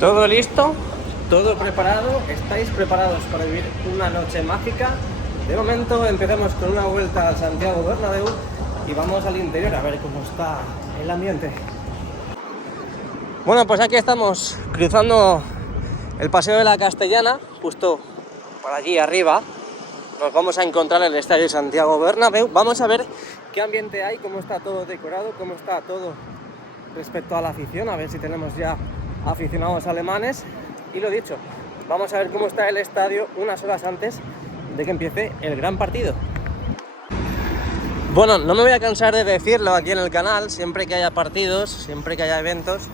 ¿Todo listo? ¿Todo preparado? ¿Estáis preparados para vivir una noche mágica? De momento empezamos con una vuelta al Santiago Bernabéu y vamos al interior a ver cómo está el ambiente. Bueno, pues aquí estamos cruzando el Paseo de la Castellana, justo por allí arriba. Nos vamos a encontrar en el Estadio Santiago Bernabéu. Vamos a ver qué ambiente hay, cómo está todo decorado, cómo está todo respecto a la afición, a ver si tenemos ya aficionados alemanes. Y lo dicho, vamos a ver cómo está el estadio unas horas antes de que empiece el gran partido. Bueno, no me voy a cansar de decirlo aquí en el canal, siempre que haya partidos, siempre que haya eventos,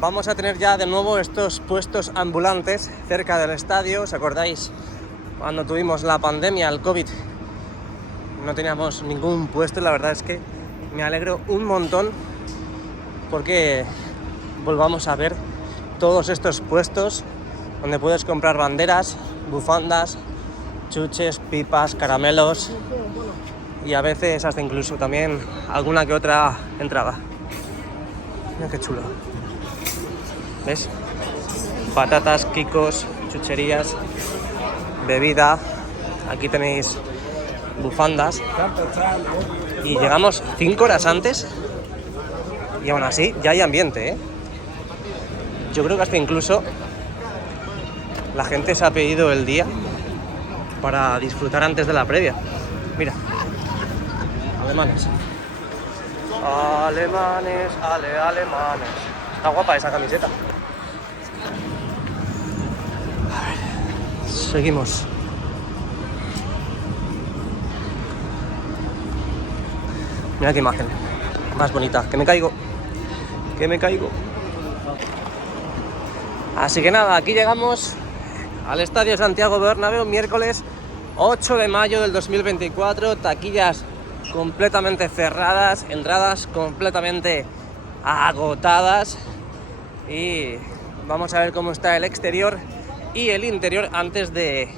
vamos a tener ya de nuevo estos puestos ambulantes cerca del estadio. ¿Os acordáis? Cuando tuvimos la pandemia, el COVID, no teníamos ningún puesto y la verdad es que me alegro un montón porque volvamos a ver todos estos puestos donde puedes comprar banderas, bufandas, chuches, pipas, caramelos y a veces hasta incluso también alguna que otra entrada. Mira qué chulo. ¿Ves? Patatas, quicos, chucherías, bebida. Aquí tenéis bufandas. Y llegamos 5 horas antes y aún así ya hay ambiente, ¿eh? Yo creo que hasta incluso la gente se ha pedido el día para disfrutar antes de la previa. Mira, alemanes. Alemanes, alemanes. Está guapa esa camiseta. A ver, seguimos. Mira qué imagen más bonita. Que me caigo. Que me caigo. Así que nada, aquí llegamos al Estadio Santiago Bernabéu, miércoles 8 de mayo del 2024, taquillas completamente cerradas, entradas completamente agotadas y vamos a ver cómo está el exterior y el interior antes de,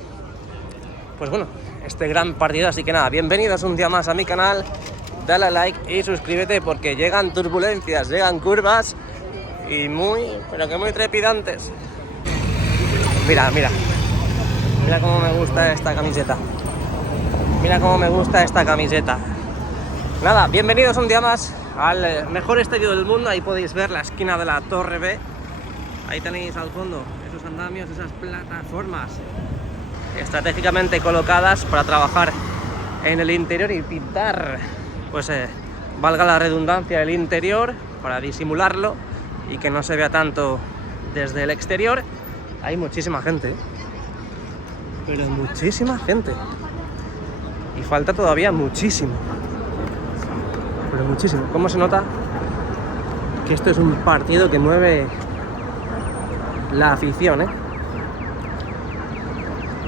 pues bueno, este gran partido. Así que nada, bienvenidos un día más a mi canal, dale a like y suscríbete porque llegan turbulencias, llegan curvas y pero que muy trepidantes. Mira, mira. Mira cómo me gusta esta camiseta. Mira cómo me gusta esta camiseta. Nada, bienvenidos un día más al mejor estadio del mundo. Ahí podéis ver la esquina de la Torre B. Ahí tenéis al fondo esos andamios, esas plataformas estratégicamente colocadas para trabajar en el interior y pintar, pues valga la redundancia, el interior para disimularlo y que no se vea tanto desde el exterior. Hay muchísima gente, pero muchísima gente. Y falta todavía muchísimo. Pero muchísimo. ¿Cómo se nota que esto es un partido que mueve la afición, eh?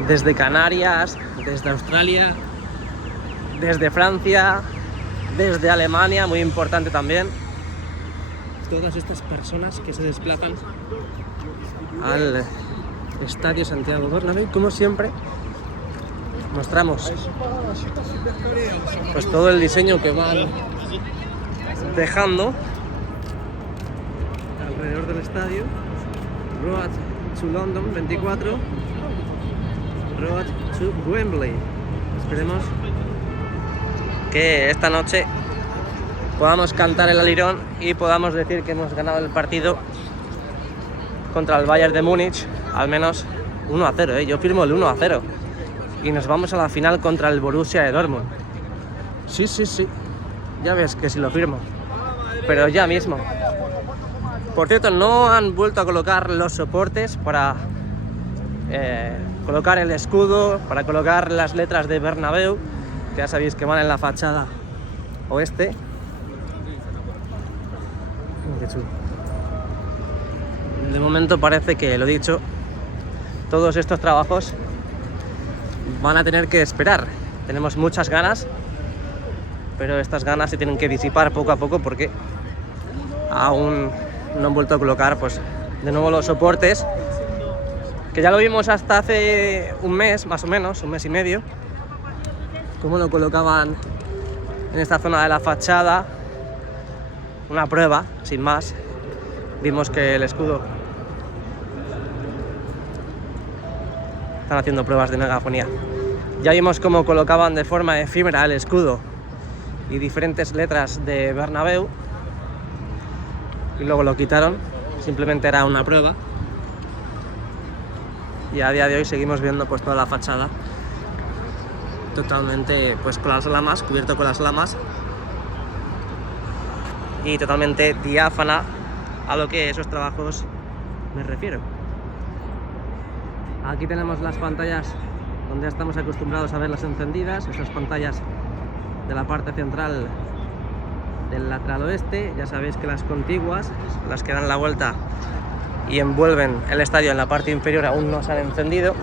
Desde Canarias, desde Australia, desde Francia, desde Alemania, muy importante también. Todas estas personas que se desplazan al Estadio Santiago Bernabéu, como siempre, mostramos pues todo el diseño que van dejando alrededor del estadio. Road to London 24, Road to Wembley. Esperemos que esta noche podamos cantar el alirón y podamos decir que hemos ganado el partido contra el Bayern de Múnich, al menos 1-0, ¿eh? Yo firmo el 1-0 y nos vamos a la final contra el Borussia de Dortmund. Sí, ya ves que sí lo firmo, pero ya mismo. Por cierto, no han vuelto a colocar los soportes para colocar el escudo, para colocar las letras de Bernabéu, que ya sabéis que van en la fachada oeste. Qué chulo. De momento parece que, lo dicho, todos estos trabajos van a tener que esperar. Tenemos muchas ganas, pero estas ganas se tienen que disipar poco a poco porque aún no han vuelto a colocar, pues, de nuevo los soportes, que ya lo vimos hasta hace un mes, más o menos, un mes y medio, cómo lo colocaban en esta zona de la fachada. Una prueba, sin más. Vimos que el escudo están haciendo pruebas de megafonía. Ya vimos cómo colocaban de forma efímera el escudo y diferentes letras de Bernabéu y luego lo quitaron, simplemente era una prueba. Y a día de hoy seguimos viendo pues toda la fachada totalmente pues con las lamas, cubierto con las lamas y totalmente diáfana a lo que esos trabajos me refiero. Aquí tenemos las pantallas donde estamos acostumbrados a verlas encendidas, esas pantallas de la parte central del lateral oeste. Ya sabéis que las contiguas, las que dan la vuelta y envuelven el estadio en la parte inferior, aún no se han encendido.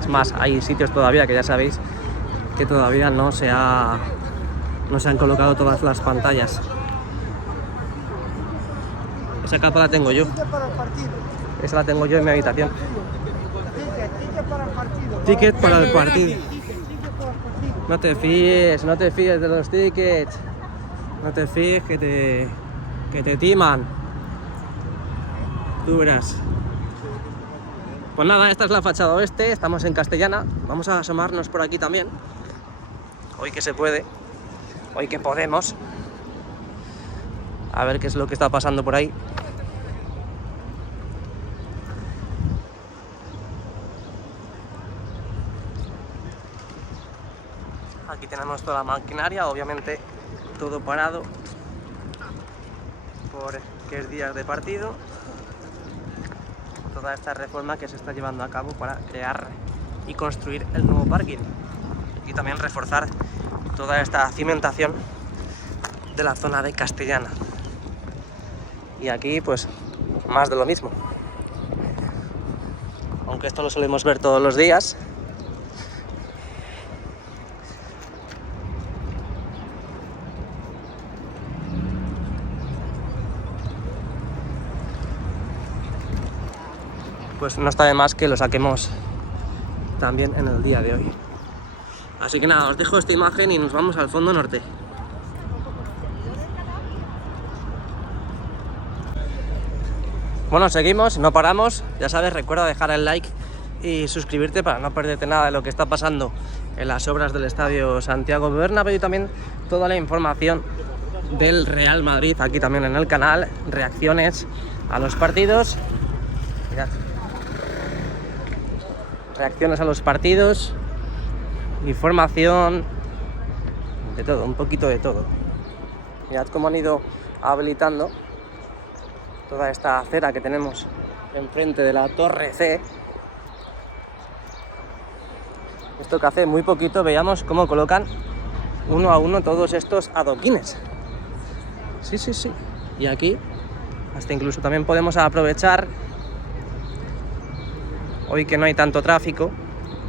Es más, hay sitios todavía que ya sabéis que todavía no se han colocado todas las pantallas. Esa capa la tengo yo. Esa la tengo yo en mi habitación. Ticket para el partido. No te fíes de los tickets. No te fíes que te timan. Tú verás. Pues nada, esta es la fachada oeste, estamos en Castellana. Vamos a asomarnos por aquí también. Hoy que se puede, hoy que podemos. A ver qué es lo que está pasando por ahí. Aquí tenemos toda la maquinaria, obviamente todo parado porque es días de partido. Toda esta reforma que se está llevando a cabo para crear y construir el nuevo parking y también reforzar toda esta cimentación de la zona de Castellana. Y aquí pues más de lo mismo, aunque esto lo solemos ver todos los días. Pues no está de más que lo saquemos también en el día de hoy. Así que nada, os dejo esta imagen y nos vamos al fondo norte. Bueno, seguimos, no paramos. Ya sabes, recuerda dejar el like y suscribirte para no perderte nada de lo que está pasando en las obras del Estadio Santiago Bernabéu y también toda la información del Real Madrid aquí también en el canal, reacciones a los partidos. Mirad. Reacciones a los partidos, información, de todo, un poquito de todo. Mirad cómo han ido habilitando toda esta acera que tenemos enfrente de la Torre C. Esto que hace muy poquito veíamos cómo colocan uno a uno todos estos adoquines. Sí. Y aquí hasta incluso también podemos aprovechar, hoy que no hay tanto tráfico,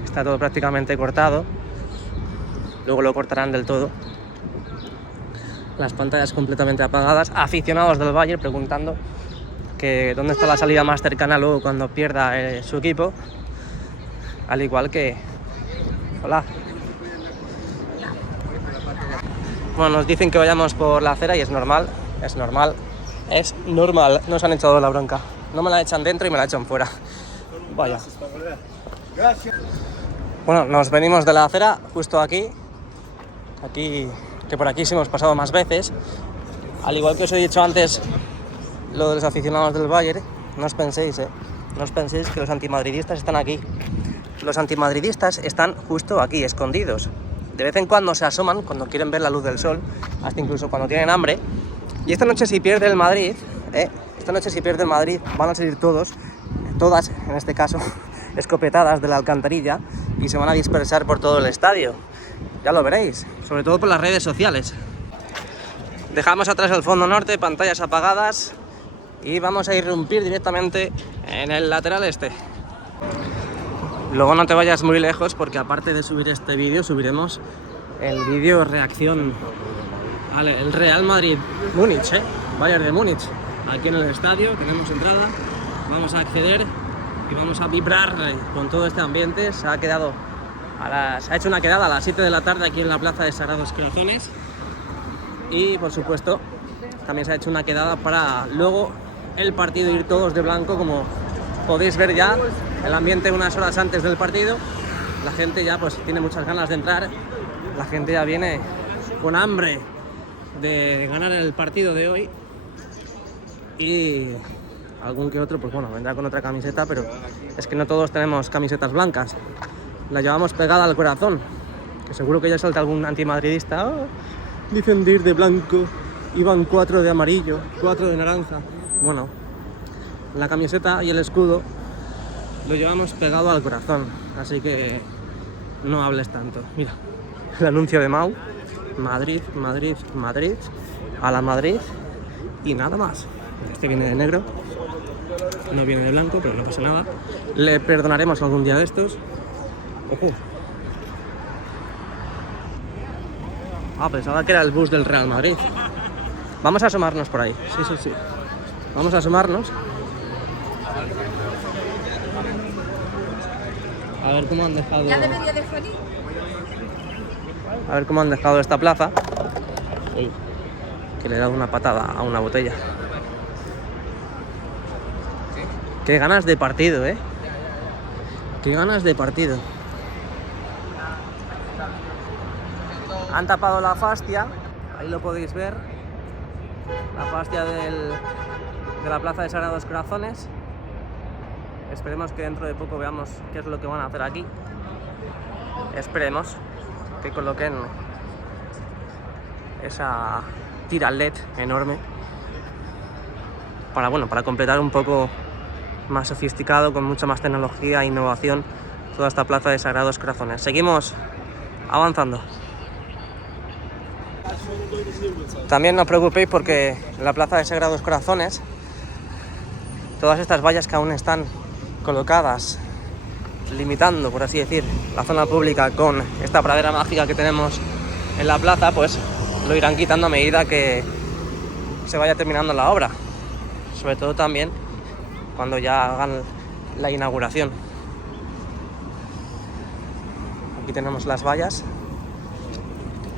está todo prácticamente cortado, luego lo cortarán del todo, las pantallas completamente apagadas, aficionados del Bayern preguntando que dónde está la salida más cercana luego cuando pierda su equipo, al igual que... Hola. Bueno, nos dicen que vayamos por la acera y es normal, nos han echado la bronca, no me la echan dentro y me la echan fuera. Vaya. Bueno, nos venimos de la acera justo aquí, que por aquí sí hemos pasado más veces. Al igual que os he dicho antes, lo de los aficionados del Bayern, no os penséis que los antimadridistas están aquí. Los antimadridistas están justo aquí, escondidos. De vez en cuando se asoman cuando quieren ver la luz del sol, hasta incluso cuando tienen hambre. Y esta noche si pierde el Madrid, van a salir todas en este caso, escopetadas de la alcantarilla y se van a dispersar por todo el estadio. Ya lo veréis, sobre todo por las redes sociales. Dejamos atrás el fondo norte, pantallas apagadas y vamos a irrumpir directamente en el lateral este. Luego no te vayas muy lejos porque aparte de subir este vídeo, subiremos el vídeo reacción al Real Madrid Múnich, Bayern de Múnich. Aquí en el estadio tenemos entrada, vamos a acceder y vamos a vibrar con todo este ambiente. Se ha hecho una quedada a las 7 de la tarde aquí en la Plaza de Sagrados Corazones y por supuesto también se ha hecho una quedada para luego el partido ir todos de blanco como podéis ver ya el ambiente unas horas antes del partido. La gente ya pues tiene muchas ganas de entrar, la gente ya viene con hambre de ganar el partido de hoy, y algún que otro pues bueno, vendrá con otra camiseta, pero es que no todos tenemos camisetas blancas, la llevamos pegada al corazón, que seguro que ya salta algún antimadridista. Oh, dicen de ir de blanco, iban 4 de amarillo, 4 de naranja. Bueno, la camiseta y el escudo lo llevamos pegado al corazón, así que no hables tanto. Mira, el anuncio de Mau: Madrid, Madrid, Madrid, a la Madrid, y nada más. Este viene de negro, no viene de blanco, pero no pasa nada, le perdonaremos algún día de estos. Ojo. Pensaba que era el bus del Real Madrid. Vamos a asomarnos por ahí, sí. Vamos a asomarnos. A ver cómo han dejado... Ya debería de salir. A ver cómo han dejado esta plaza. Uy, que le he dado una patada a una botella. Qué ganas de partido, ¿eh? Qué ganas de partido. Han tapado la fascia, ahí lo podéis ver. La fascia de la Plaza de Sagrados Corazones. Esperemos que dentro de poco veamos qué es lo que van a hacer aquí. Esperemos que coloquen esa tira LED enorme para completar un poco más sofisticado, con mucha más tecnología e innovación, toda esta Plaza de Sagrados Corazones. Seguimos avanzando. También no os preocupéis porque en la Plaza de Sagrados Corazones, todas estas vallas que aún están colocadas, limitando, por así decir, la zona pública con esta pradera mágica que tenemos en la plaza, pues lo irán quitando a medida que se vaya terminando la obra, sobre todo también cuando ya hagan la inauguración. Aquí tenemos las vallas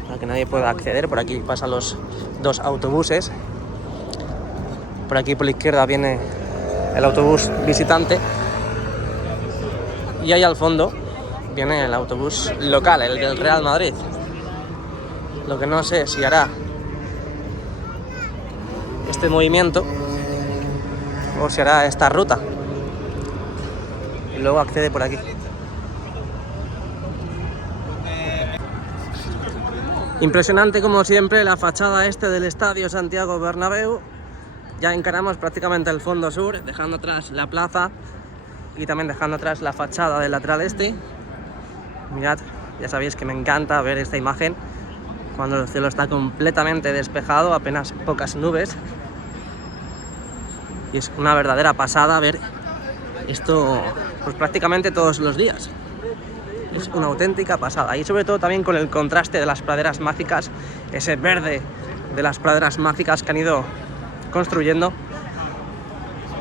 para que nadie pueda acceder. Por aquí pasan los 2 autobuses, por aquí por la izquierda viene el autobús visitante, y ahí al fondo viene el autobús local, el del Real Madrid. Lo que no sé si hará este movimiento o si hará esta ruta y luego accede por aquí. Impresionante como siempre la fachada del Estadio Santiago Bernabéu. Ya encaramos prácticamente el fondo sur, dejando atrás la plaza y también dejando atrás la fachada del lateral este. Mirad, ya sabéis que me encanta ver esta imagen cuando el cielo está completamente despejado, apenas pocas nubes, y es una verdadera pasada ver esto pues prácticamente todos los días. Es una auténtica pasada, y sobre todo también con el contraste de las praderas mágicas, ese verde de las praderas mágicas que han ido construyendo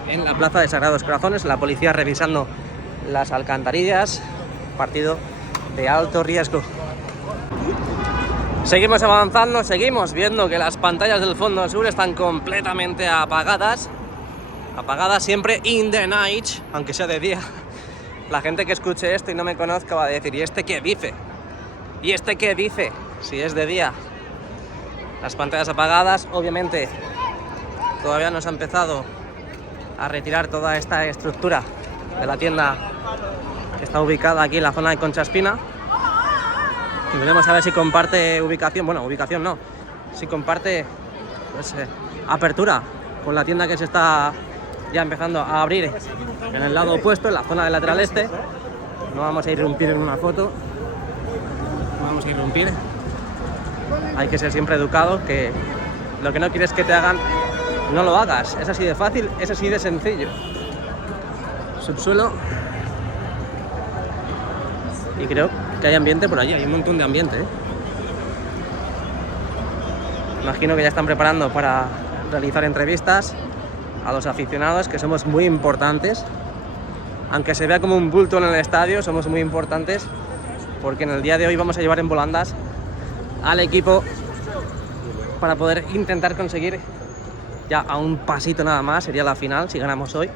en la Plaza de Sagrados Corazones. La policía revisando las alcantarillas, partido de alto riesgo. Seguimos avanzando, seguimos viendo que las pantallas del fondo sur están completamente apagadas siempre in the night, aunque sea de día. La gente que escuche esto y no me conozca va a decir: ¿y este qué dice? ¿Y este qué dice? Si es de día. Las pantallas apagadas, obviamente todavía no se ha empezado a retirar toda esta estructura de la tienda que está ubicada aquí en la zona de Concha Espina. Y veremos a ver si comparte ubicación, bueno, ubicación no, si comparte pues, apertura con la tienda que se está ya empezando a abrir en el lado opuesto, en la zona del lateral este. No vamos a irrumpir en una foto, no vamos a irrumpir. Hay que ser siempre educado, que lo que no quieres que te hagan, no lo hagas. Es así de fácil, es así de sencillo. Subsuelo. Y creo que hay ambiente por allí, hay un montón de ambiente, ¿eh? Imagino que ya están preparando para realizar entrevistas a los aficionados, que somos muy importantes. Aunque se vea como un bulto en el estadio, somos muy importantes, porque en el día de hoy vamos a llevar en volandas al equipo para poder intentar conseguir, ya a un pasito nada más, sería la final si ganamos hoy,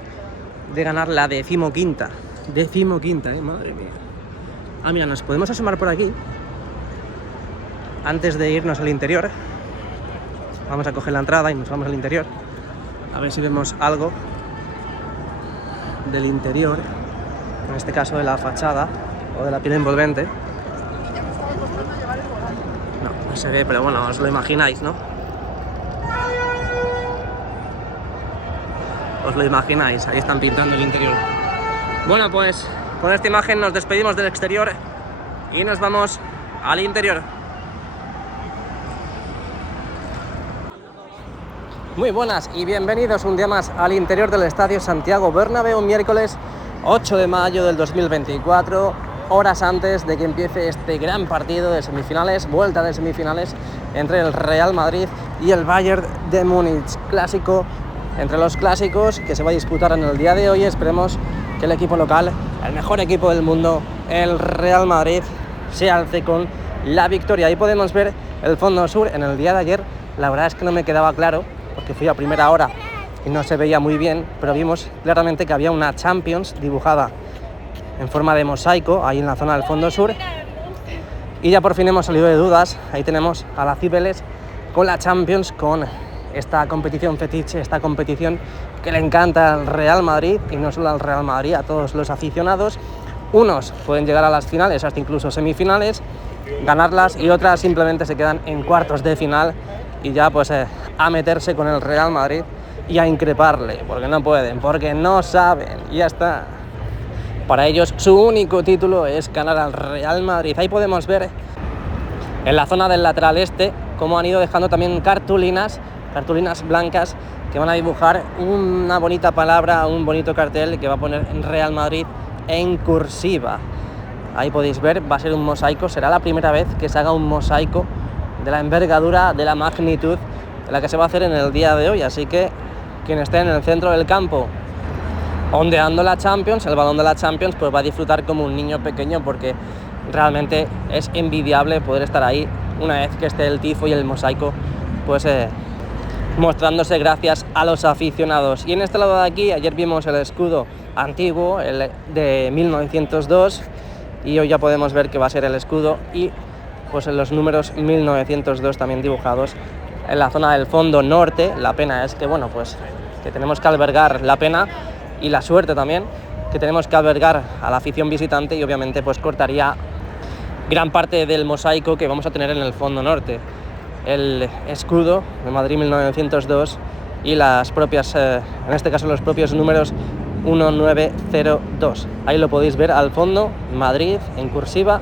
de ganar la 15ª. 15ª, madre mía. Ah, mira, nos podemos asomar por aquí antes de irnos al interior. Vamos a coger la entrada y nos vamos al interior. A ver si vemos algo del interior, en este caso de la fachada o de la piel envolvente. No se ve, pero bueno, os lo imagináis, ¿no? Os lo imagináis, ahí están pintando el interior. Bueno, pues con esta imagen nos despedimos del exterior y nos vamos al interior. Muy buenas y bienvenidos un día más al interior del Estadio Santiago Bernabéu, miércoles 8 de mayo del 2024, horas antes de que empiece este gran partido de semifinales, vuelta de semifinales entre el Real Madrid y el Bayern de Múnich. Clásico entre los clásicos que se va a disputar en el día de hoy. Esperemos que el equipo local, el mejor equipo del mundo, el Real Madrid, se alce con la victoria. Ahí podemos ver el fondo sur. En el día de ayer la verdad es que no me quedaba claro, porque fui a primera hora y no se veía muy bien, pero vimos claramente que había una Champions dibujada en forma de mosaico ahí en la zona del fondo sur, y ya por fin hemos salido de dudas. Ahí tenemos a la Cibeles con la Champions, con esta competición fetiche, esta competición que le encanta al Real Madrid, y no solo al Real Madrid, a todos los aficionados. Unos pueden llegar a las finales, hasta incluso semifinales, ganarlas, y otras simplemente se quedan en cuartos de final y ya pues a meterse con el Real Madrid y a increparle, porque no pueden, porque no saben, y ya está. Para ellos su único título es ganar al Real Madrid. Ahí podemos ver en la zona del lateral este cómo han ido dejando también cartulinas blancas que van a dibujar una bonita palabra, un bonito cartel que va a poner en Real Madrid en cursiva. Ahí podéis ver, va a ser un mosaico, será la primera vez que se haga un mosaico de la envergadura, de la magnitud de la que se va a hacer en el día de hoy. Así que quien esté en el centro del campo ondeando la Champions, el balón de la Champions, pues va a disfrutar como un niño pequeño, porque realmente es envidiable poder estar ahí una vez que esté el tifo y el mosaico pues mostrándose gracias a los aficionados. Y en este lado de aquí, ayer vimos el escudo antiguo, el de 1902, y hoy ya podemos ver que va a ser el escudo y pues en los números 1902 también dibujados en la zona del fondo norte. La pena es que, bueno, pues que tenemos que albergar, la pena y la suerte también, que tenemos que albergar a la afición visitante, y obviamente pues cortaría gran parte del mosaico que vamos a tener en el fondo norte. El escudo de Madrid 1902 y las propias, en este caso los propios números 1902. Ahí lo podéis ver al fondo, Madrid en cursiva,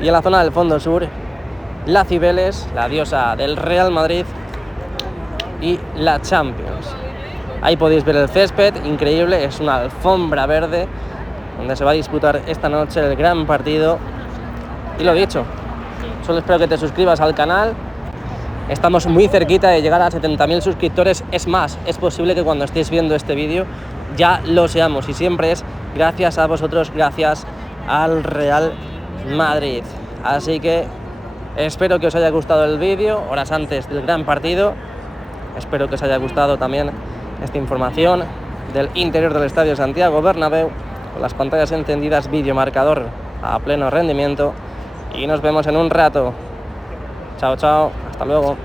y en la zona del fondo sur, la Cibeles, la diosa del Real Madrid, y la Champions. Ahí podéis ver el césped, increíble, es una alfombra verde donde se va a disputar esta noche el gran partido. Y lo dicho, solo espero que te suscribas al canal. Estamos muy cerquita de llegar a 70.000 suscriptores. Es más, es posible que cuando estéis viendo este vídeo ya lo seamos, y siempre es gracias a vosotros, gracias al Real Madrid. Así que espero que os haya gustado el vídeo, horas antes del gran partido. Espero que os haya gustado también esta información del interior del Estadio Santiago Bernabéu, con las pantallas encendidas, vídeo marcador a pleno rendimiento, y nos vemos en un rato. Chao, chao, hasta luego.